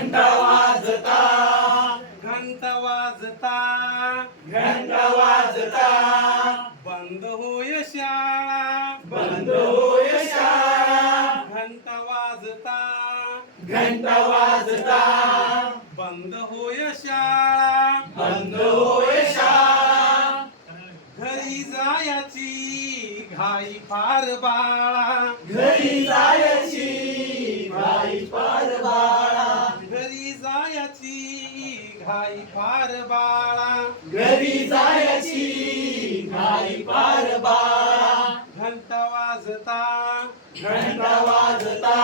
घंटा वाजता घंटा वाजता घंटा वाजता बंद होय शाळा बंद होय शाळा घंटा वाजता घंटा वाजता बंद होय शाळा बंद होय शाळा घरी जायची घाई फार बाळा घरी जायची घाई फार बाळा घरी जायची घाई फार बाळा घरी जायची घाई फार बाळा घंटा वाजता घंटा वाजता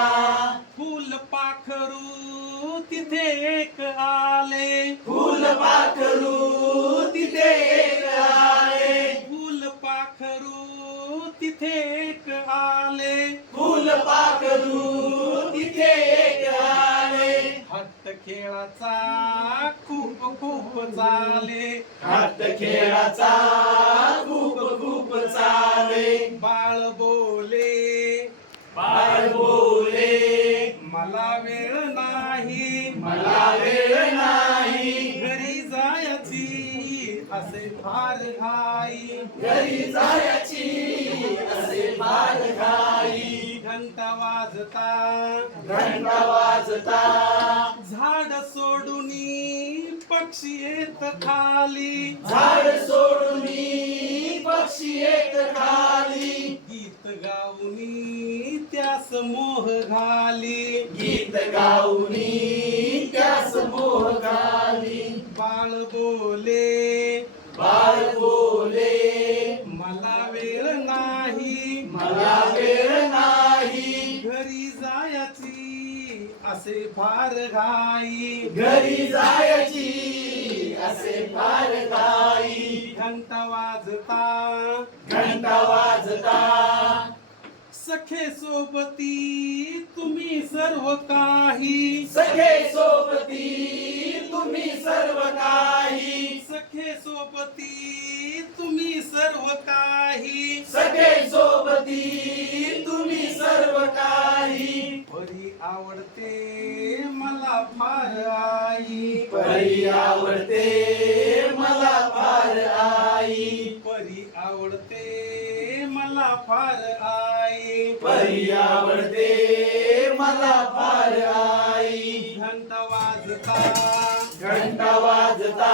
फुल पाखरू तिथे एक आले फुल पाखरू तिथे एक आले फुल पाखरू तिथे एक आले फुल पाखरू तिथे एक आले हट्ट खेळाचा खूप खूप चाले हात खेळाचा खूप खूप चाले बाळ बोले बाळ बोले मला वेळ नाही मला वेळ नाही घरी जायची असे फार घाई घरी जायची असे फार घाई घंटा वाजता घंटा वाजता झाड सोडून पक्षी येत खाली झाड सोडून पक्षी एक खाली गीत गाऊनी त्यास मोह घाली गीत गाऊनी त्यास मोह घाली बाळ बोले बाळ बोले मला वेळ नाही मला वेळ नाही घरी जायची असे फार घाई घरी जायची असे फार घाई घंटा वाजता घंटा वाजता सखे सोबती तुम्ही सर्व काही सखे सोबती तुम्ही सर्व काही सखे सोबती तुम्ही सर्व काही सखे सोबती तुम्ही सर्व काही परी आवडते मला फार आई परी आवडते मला फार आई परी आवडते मला फार आई परी आवडते मला फार आई घंटा वाजता घंटा वाजता